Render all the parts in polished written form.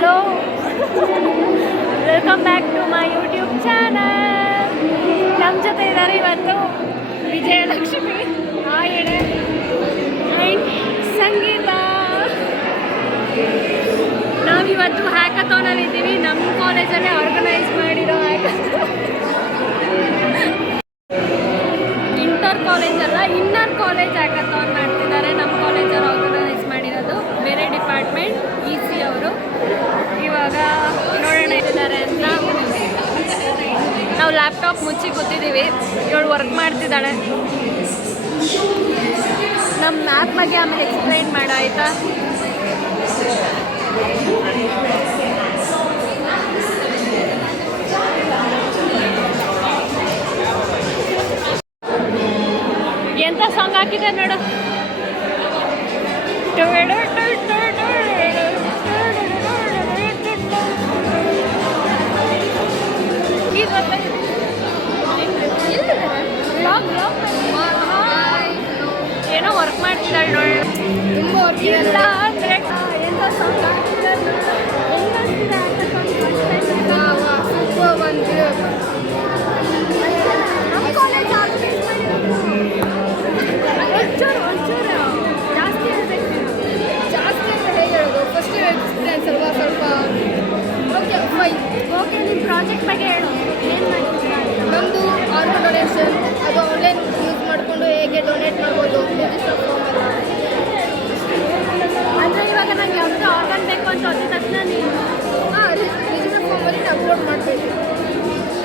Hello, welcome back to my YouTube channel. ನಮ್ಮ ಜೊತೆ ಇದ್ದಾರೆ ಇವತ್ತು ವಿಜಯಲಕ್ಷ್ಮಿ, ಆಯಣೆ ಆ್ಯಂಡ್ ಸಂಗೀತ. ನಾವಿವತ್ತು ಹ್ಯಾಕಥಾನಲ್ಲಿ ಇದ್ದೀವಿ. ನಮ್ಮ ಕಾಲೇಜಲ್ಲೇ ಆರ್ಗನೈಸ್ ಮಾಡಿರೋ ಹ್ಯಾಕಥಾನ್. ಇಂಟರ್ ಕಾಲೇಜ್ ಅಲ್ಲ, ಇನ್ನರ್ ಕಾಲೇಜ್ ಹ್ಯಾಕಥಾನ್ ಮಾಡ್ತಿದ್ದಾರೆ. ನಮ್ಮ ಕಾಲೇಜಲ್ಲಿ ಆರ್ಗನೈಸ್ ಮಾಡಿರೋದು, ಬೇರೆ ಡಿಪಾರ್ಟ್ಮೆಂಟ್ EC ಅವರು. ಇವಾಗ ನೋಡೋಣ ಇದ್ದಾರೆ ಅಂತ. ನಾವು ಲ್ಯಾಪ್ಟಾಪ್ ಮುಚ್ಚಿ ಕೂತಿದ್ದೀವಿ. ಇವಳು ವರ್ಕ್ ಮಾಡ್ತಿದ್ದಾಳೆ. ನಮ್ಮ ಮ್ಯಾಥ್ ಬಗ್ಗೆ ಆಮೇಲೆ ಎಕ್ಸ್ಪ್ಲೈನ್ ಮಾಡ, ಆಯಿತಾ? ಎಂಥ ಸಾಂಗ್ ಹಾಕಿದೆ ನೋಡು. ಏನೋ ವರ್ಕ್ ಮಾಡ್ತಿದ್ದಾಳೆ ನೋಡಿ. ತುಂಬ ವರ್ಕ್ ಇಲ್ಲ ಅಂದರೆ ಎಂಥ ಸಾಂಗ್ ಹಾಕಿದ್ದಾರೆ. ನಮ್ಮ ಕಾಲೇಜ್ ಆರ್ಗನೈಸ್ ಮಾಡಿರೋದು. ಒಂಚೂರು ಜಾಸ್ತಿ ಹೇಳ್ಬೇಕು. ಜಾಸ್ತಿ ಅಂತ ಹೇಗೆ ಹೇಳೋದು? ಫಸ್ಟ್ ಎಕ್ಸ್ಪೀರಿಯನ್ಸ್ ಅಲ್ವಾ ಸ್ವಲ್ಪ. Okay fine. ಓಕೆ, ನಿಮ್ಮ ಪ್ರಾಜೆಕ್ಟ್ ಬಗ್ಗೆ ಹೇಳು. ಏನು ಮಾಡ್ತೀರಾ? ನಮ್ಮದು ಆರ್ಗನ್ ಡೊನೇಷನ್, ಅದು ಆನ್ಲೈನ್ ಯೂಸ್ ಮಾಡಿಕೊಂಡು ಹೇಗೆ ಡೊನೇಟ್ ಮಾಡ್ಬೋದು, ರಿಜಿಸ್ಟರ್ ಫಾರ್ಮ್ ಎಲ್ಲ. ಅಂದರೆ ಇವಾಗ ನಂಗೆ ಯಾವುದು ಆರ್ಗನ್ ಬೇಕು ಅಂತ ಹೋದ ತಕ್ಷಣ ನೀವು ರಿಜಿಸ್ಟರ್ ಫಾರ್ಮಲ್ಲಿ ಅಪ್ಲೋಡ್ ಮಾಡಬೇಕು.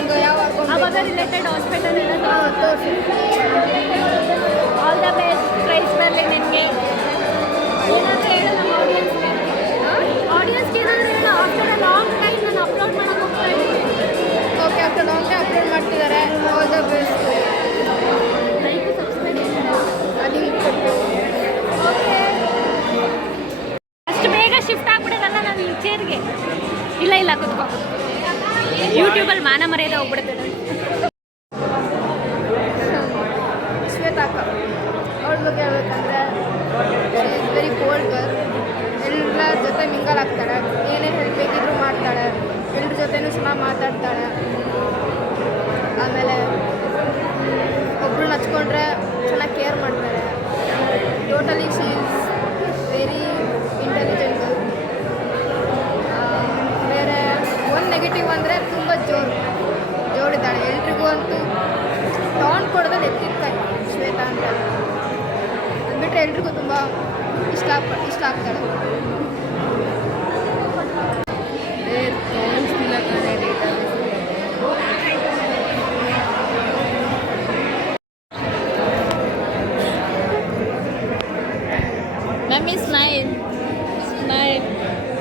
ಈಗ ಯಾವ ಆವಾಗ ರಿಲೇಟೆಡ್ ಹಾಸ್ಪಿಟಲ್ ಎಲ್ಲ ತೋರಿಸಿ. All the best. ಪ್ರೈಸ್ ಬರಲಿ ನಿನಗೆ. ಏನಾದರೂ ಹೇಳು ನಮ್ಮ ಆಡಿಯನ್ಸ್ಗೆ. ಆಡಿಯನ್ಸ್ಗೆ ಏನಾದರೂ ಹೇಳು. ಆಫ್ಟರ್ ಅ ಲಾಂಗ್ ಟೈಮ್ ನಾನು ಅಪ್ಲೋಡ್ ಮಾಡೋಕೆ ಹೋಗ್ತಾ ಇದ್ದೀನಿ. Okay, after long time upload ಮಾಡ್ತಿದ್ದಾರೆ. All the best. Like subscribe ಅದು ಓಕೆ. ಅಷ್ಟು ಬೇಗ ಶಿಫ್ಟ್ ಆಗ್ಬಿಡೋದಲ್ಲ ನಾನು ಈ ಚೇರ್ಗೆ. ಇಲ್ಲ ಕೂತ್ಕೋ. ಯೂಟ್ಯೂಬಲ್ಲಿ ಮಾನ ಮರ್ಯಾದೆ ಹೋಗ್ಬಿಡುತ್ತೆ. ಶ್ವೇತಾಕ ಅವಳ ಬಗ್ಗೆ ಹೇಳ್ಬೇಕಂದ್ರೆ ವೆರಿ ಕೋಲ್ಡ್ ಗರ್ಲ್. ಎಲ್ಲರ ಜೊತೆ ಮಿಂಗಲ್ ಆಗ್ತಾಳೆ. ಏನೇ ಹೇಳಬೇಕಿದ್ರು ಮಾಡ್ತಾಳೆ. ಎಲ್ಲರ ಜೊತೆನೂ ಚೆನ್ನಾಗಿ ಮಾತಾಡ್ತಾಳೆ. ಆಮೇಲೆ ಒಬ್ರನ್ನ ಹಚ್ಕೊಂಡ್ರೆ ಚೆನ್ನಾಗಿ ಕೇರ್ ಮಾಡ್ತಾಳೆ. Totally she is very intelligent girl. ಬೇರೆ ಒಂದು ನೆಗೆಟಿವ್ ಅಂದರೆ ತುಂಬ ಜೋಡಿದ್ದಾಳೆ. ಎಲ್ರಿಗೂ ಅಂತೂ ಟಾನ್ ಕೊಡೋದಲ್ಲಿ ಎತ್ತಿರ್ತಾಳೆ ಶ್ವೇತಾ ಅಂತ. ಅಂದ್ಬಿಟ್ರೆ ಎಲ್ರಿಗೂ ತುಂಬ ಇಷ್ಟ ಆಗ್ತಾಳೆ. ಮಮ್ಮಿ ಸ್ಮೈಲ್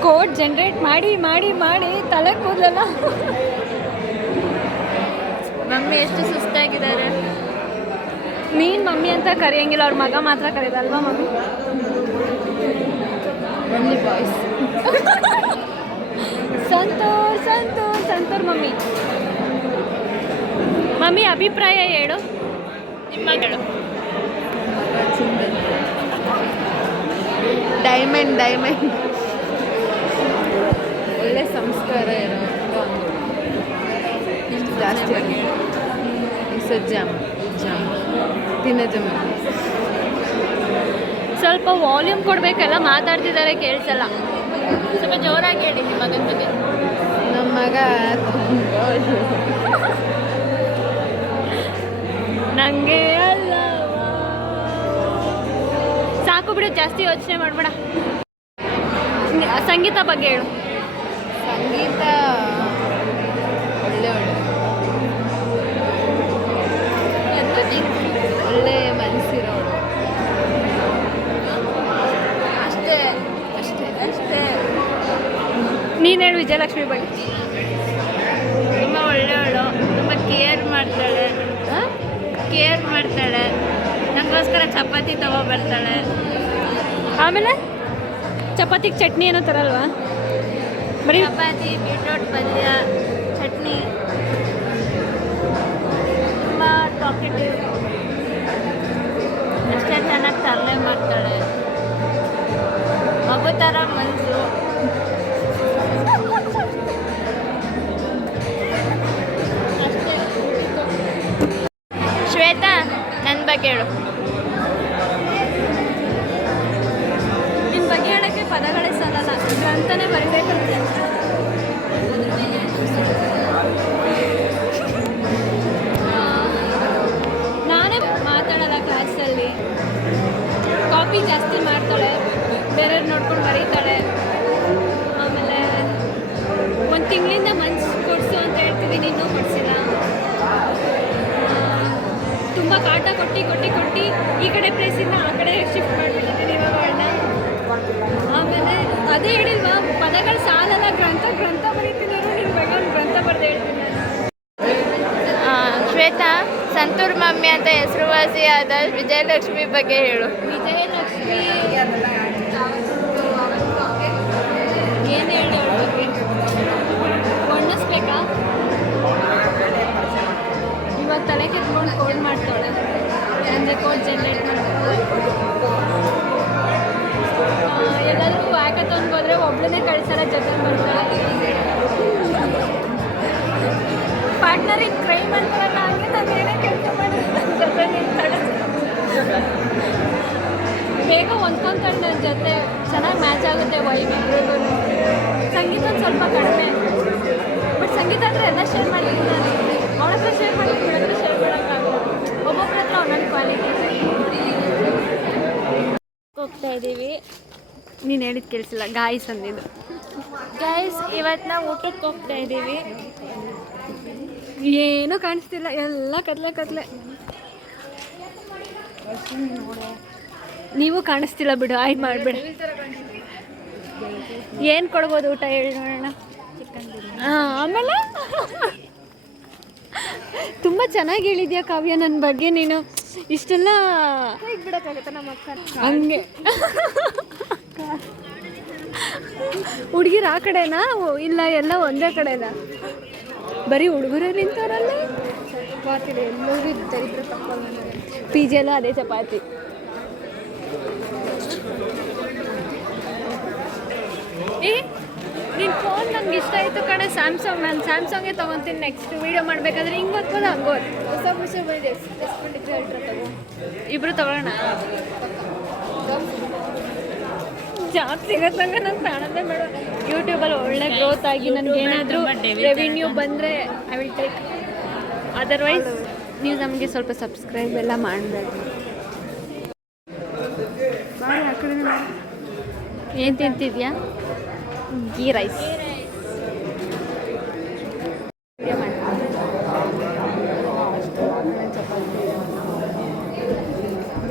ಕೋಡ್ ಜನ್ರೇಟ್ ಮಾಡಿ ತಲೆ ಕೂದಲಲ್ಲ. ಮಮ್ಮಿ ಎಷ್ಟು ಸುಸ್ತಾಗಿದ್ದಾರೆ. ನೀನು ಮಮ್ಮಿ ಅಂತ ಕರೆಯಂಗಿಲ್ಲ, ಅವ್ರ ಮಗ ಮಾತ್ರ ಕರೆಯೋದಲ್ವಾ mummy? Mummy boys. Santoor mummy ಅಭಿಪ್ರಾಯ ಹೇಳು. ನಿಮ್ಮ ಮಗಳು ಡೈಮಂಡ್ ಒಳ್ಳೆ ಸಂಸ್ಕಾರ ಇರೋ ಜಾಸ್ತಿ ಜಾಮ್ ತಿನ್ನ ಸ್ವಲ್ಪ ವಾಲ್ಯೂಮ್ ಕೊಡಬೇಕಲ್ಲ. ಮಾತಾಡ್ತಿದ್ದಾರೆ, ಕೇಳಿಸಲ್ಲ. ಸ್ವಲ್ಪ ಜೋರಾಗಿ ಹೇಳಿ ನಿಮ್ಮ ಮಗನ ಬಗ್ಗೆ. ನಮ್ಮ ಮಗ ನನಗೆ ಅಲ್ಲ. ಸಾಕು ಬಿಡು, ಜಾಸ್ತಿ ಯೋಚನೆ ಮಾಡಬೇಡ. ಸಂಗೀತ ಬಗ್ಗೆ ಹೇಳು. ಸಂಗೀತ ಒಳ್ಳೆ ಮನಸ್ಸಿರೋಳು. ಅಷ್ಟೇ. ನೀನು ಹೇಳು ವಿಜಯಲಕ್ಷ್ಮಿ ಬಗ್ಗೆ. ತುಂಬ ಒಳ್ಳೆಯವಳು, ತುಂಬ ಕೇರ್ ಮಾಡ್ತಾಳೆ. ನನಗೋಸ್ಕರ ಚಪಾತಿ ತಗೊಬರ್ತಾಳೆ. ಆಮೇಲೆ ಚಪಾತಿಗೆ ಚಟ್ನಿ ಏನೋ ತರಲ್ವಾ? ಬರೀ ಚಪಾತಿ, ಬೀಟ್ರೋಟ್ ಪಲ್ಯ, ಚಟ್ನಿ. ತುಂಬ ಟಾಕೆಟಿವ್. ಅಷ್ಟೇ ಚೆನ್ನಾಗಿ ತರಲೆ ಮಾಡ್ತಾಳೆ. ಮಗು ಥರ ಮನಸ್ಸು. ಹೇಳು. ನಿನ್ನ ಬಗ್ಗೆ ಹೇಳೋಕ್ಕೆ ಪದಗಳೇ ಸಾಲಲ್ಲ, ಗ್ರಂಥನೇ ಬರಬೇಕಂತೆ. ನಾನೇ ಮಾತಾಡೋಲ್ಲ ಕ್ಲಾಸಲ್ಲಿ, ಕಾಪಿ ಜಾಸ್ತಿ ಮಾಡ್ತಾಳೆ, ಬೇರೆಯವ್ರು ನೋಡ್ಕೊಂಡು ಬರೀತಾಳೆ. ಆಮೇಲೆ ಒಂದು ತಿಂಗಳಿಂದ ಮನ್ಸು ಕೊಡಿಸು ಅಂತ ಹೇಳ್ತಿದ್ದೀನಿ, ಇನ್ನೂ ಕೊಡಿಸಿಲ್ಲ. ತುಂಬ ಕಾಟ ಕೊಟ್ಟು ಈ ಕಡೆ ಪ್ಲೇಸಿಂದ ಆ ಕಡೆ ಶಿಫ್ಟ್ ಮಾಡಿಬಿಟ್ಟಿದ್ದೀನಿ ಇವಾಗಗಳನ್ನ. ಆಮೇಲೆ ಅದೇ ಹೇಳಿಲ್ವಾ, ಪದಗಳು ಸಾಲಲ್ಲ, ಗ್ರಂಥ ಬರೀತಿದ್ರು. ನಿಮ್ಮ ಬಗ್ಗೆ ಒಂದು ಗ್ರಂಥ ಬರೆದು ಹೇಳ್ತೀನಿ ನಾನು. ಶ್ವೇತಾ, ಸಂತೂರ್ ಮಮ್ಮಿ ಅಂತ ಹೆಸರುವಾಸಿಯಾದ ವಿಜಯಲಕ್ಷ್ಮಿ ಬಗ್ಗೆ ಹೇಳು. ವಿಜಯಲಕ್ಷ್ಮಿ ಏನು ಹೇಳಿ ಅವ್ರ ಬಗ್ಗೆ ವರ್ಣಿಸ್ಬೇಕಾ? ಇವಾಗ ತಲೆ ಕೆತ್ಕೊಂಡು ಕೋಡ್ ಮಾಡ್ತಾಳೆ, ಅಂದರೆ ಕೋಡ್ ಜನ್ರೇಟ್ ಮಾಡ್ತಾಳೆ. ಎಲ್ಲಾದರೂ ವ್ಯಾಕಥಾನ್ಗೆ ಹೋದರೆ ಒಬ್ಬಳನ್ನೇ ಕಳಿಸ್ತಾರೆ, ಜೊತೆ ಬರ್ತಾಳೆ. ಪಾರ್ಟ್ನರ್ ಇನ್ ಕ್ರೈಮ್ ಅಂತಾರಲ್ಲ, ಹಂಗೆ ನಾನು ಏನೇ ಕೆಲಸ ಮಾಡಿದ್ರೆ ಜೊತೆ ನಿಲ್ತಾಳೆ. ಬೇಗ ಹೊಂದ್ಕೊಂತಾಳೆ ನನ್ನ ಜೊತೆ, ಚೆನ್ನಾಗಿ ಮ್ಯಾಚ್ ಆಗುತ್ತೆ ವೈಬ್ ಇಬ್ಬರಿಗೂ. ಸಂಗೀತ ಒಂದು ಸ್ವಲ್ಪ ಕಡಿಮೆ, ಬಟ್ ಸಂಗೀತ ಅಂದರೆ ಎಲ್ಲ ಶೇರ್ ಮಾಡ್ತೀನಿ ನಾನು. ಅವಳ ಹತ್ರ ಶೇರ್ ಮಾಡ್ತೀನಿ, ಇವಳ ಹತ್ರ ಶೇರ್ ಮಾಡೋಕ್ಕಾಗಲ್ಲ. ಒಬ್ಬೊಬ್ಬರ ಹತ್ರ ಒಂದೊಂದು ಕ್ವಾಲಿಟಿ. ಹೋಗ್ತಾ ಇದ್ದೀವಿ. ನೀನು ಹೇಳಿದ ಕೇಳಿಸಿಲ್ಲ, ಗಾಯ್ಸ್ ಅಂದಿದ್ದು. ಗೈಸ್, ಇವತ್ತು ನಾವು ಊಟಕ್ಕೆ ಹೋಗ್ತಾ ಇದ್ದೀವಿ. ಏನೂ ಕಾಣಿಸ್ತಿಲ್ಲ, ಎಲ್ಲ ಕತ್ಲೆ. ನೀವು ಕಾಣಿಸ್ತಿಲ್ಲ ಬಿಡು, ಆಯ್ತು ಮಾಡಿಬಿಡ. ಏನು ಕೊಡ್ಬೋದು ಊಟ ಹೇಳಿ ನೋಡೋಣ. ಆಮೇಲೆ ತುಂಬ ಚೆನ್ನಾಗಿ ಹೇಳಿದ್ಯಾ ಕಾವ್ಯ ನನ್ನ ಬಗ್ಗೆ ನೀನು. ಇಷ್ಟೆಲ್ಲ ಬಿಡೋಕ್ಕಾಗತ್ತ ನಮ್ಮ ಅಕ್ಕ ಹಂಗೆ. ಹುಡುಗಿರು ಆ ಕಡೆನಾ ಇಲ್ಲ ಎಲ್ಲ ಒಂದೇ ಕಡೆನಾ? ಬರೀ ಹುಡುಗರೇ ನಿಂತಾರಲ್ಲ. ಚಪಾತಿ ಎಲ್ಲರೂ ದರಿದ್ರ ಪಿ ಜಿ ಎಲ್ಲ ಅದೇ ಚಪಾತಿ. ನಿನ್ನ ಫೋನ್ ನಂಗೆ ಇಷ್ಟ ಆಯಿತು ಕಣೆ, ಸ್ಯಾಮ್ಸಂಗ್. ನಾನು ಸ್ಯಾಮ್ಸಂಗೇ ತೊಗೊತೀನಿ ನೆಕ್ಸ್ಟ್ ವೀಡಿಯೋ ಮಾಡಬೇಕಾದ್ರೆ. ಹಿಂಗೆ ಓದ್ಬೋದು ಹಂಗೆ ಹೊಸ ಬಂದಿದೆ, ಅಲ್ಟ್ರಾ ತಗೋ. ಇಬ್ಬರು ತೊಗೊಳ್ಳೋಣ. ಜಾಬ್ ಸಿಗತ್ತಂಗೆ ನಂಗೆ ಕಾಣೋದೇ ಬೇಡ. ಯೂಟ್ಯೂಬಲ್ಲಿ ಒಳ್ಳೆ ಗ್ರೋತ್ ಆಗಿ ನನಗೇನಾದರೂ ರೆವಿನ್ಯೂ ಬಂದರೆ ಐ ವಿಲ್ ಟೇಕ್. ಅದರ್ವೈಸ್ ನೀವು ನಮಗೆ ಸ್ವಲ್ಪ ಸಬ್ಸ್ಕ್ರೈಬ್ ಎಲ್ಲ ಮಾಡಬೇಡಿ. ಏನು ತಿಂತಿದ್ಯಾ? ಗೀ ರೈಸ್.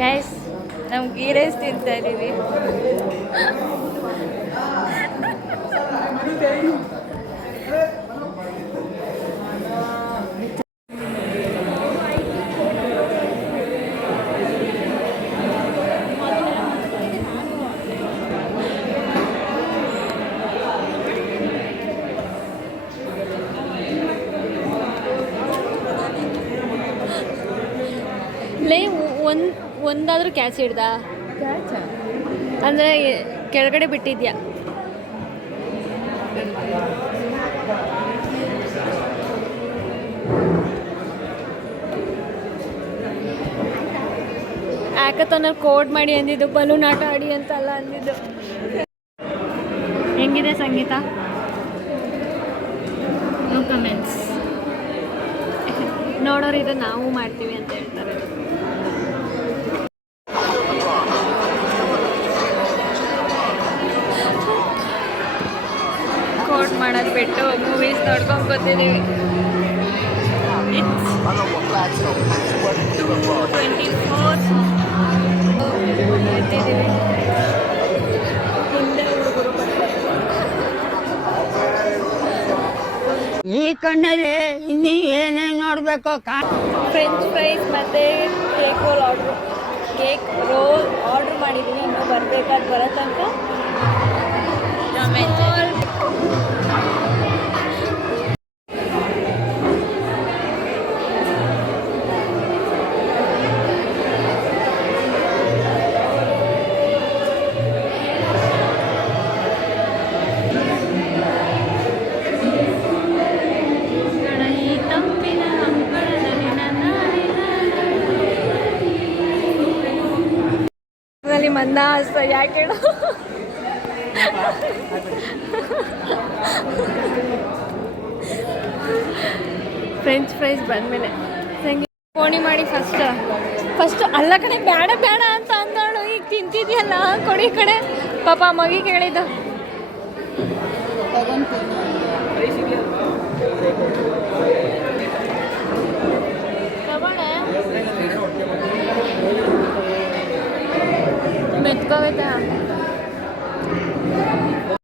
ಗೈಸ್, ನಾವು ಗೀ ರೈಸ್ ತಿಂತಾ ಇದ್ದೀವಿ. ಲೇ ಒಂದಾದರೂ ಕ್ಯಾಚ್ ಹಿಡ್ದ ಅಂದರೆ ಕೆಳಗಡೆ ಬಿಟ್ಟಿದ್ಯಾ? ಯಾಕತ್ತನಲ್ಲಿ ಕೋಡ್ ಮಾಡಿ ಅಂದಿದ್ದು, ಬಲೂನ್ ಆಟ ಆಡಿ ಅಂತಲ್ಲ ಅಂದಿದ್ದು. ಹೆಂಗಿದೆ ಸಂಗೀತ? No comments. ನೋಡೋರು ಇದು ನಾವು ಮಾಡ್ತೀವಿ ಅಂತ ಹೇಳ್ತಾರೆ. ಕೋಡ್ ಮಾಡೋದು ಬಿಟ್ಟು ಮೂವೀಸ್ ನೋಡ್ಕೊಂಡು ಬರ್ತಿದ್ದೀವಿ. ಇಟ್ಸ್ 2:24 ಬರ್ತಿದ್ದೀವಿ. ಹಿಂದೆ ಹುಡುಗರು ಈ ಕಣ್ಣಲ್ಲಿ ಇನ್ನೂ ಏನೇನು ನೋಡಬೇಕು. ಫ್ರೆಂಚ್ ಫ್ರೈಸ್ ಮತ್ತು ಕೇಕ್ ರೋಲ್ ಆರ್ಡ್ರ್ ಮಾಡಿದ್ದೀನಿ. ಇನ್ನೂ ಬರಬೇಕಾದ ಬರೋ ತನಕ ಅಲ್ಲಿ ಮನ್ನ ಅಷ್ಟ ಯಾಕೆ ಹೇಳು ಫ್ರೆಂಚ್ ಫ್ರೈಸ್ ಬಂದಮೇಲೆ ಕೋಣಿ ಮಾಡಿ ಫಸ್ಟ್ ಅಲ್ಲ ಕಡೆ ಬೇಡ ಬೇಡ ಅಂತ ಅಂದವಳು ಈಗ ತಿಂತಿದ್ಯಲ್ಲ ಕೊಡಿ ಕಡೆ ಪಾಪ ಮಗಿ ಕೇಳಿದ್ದು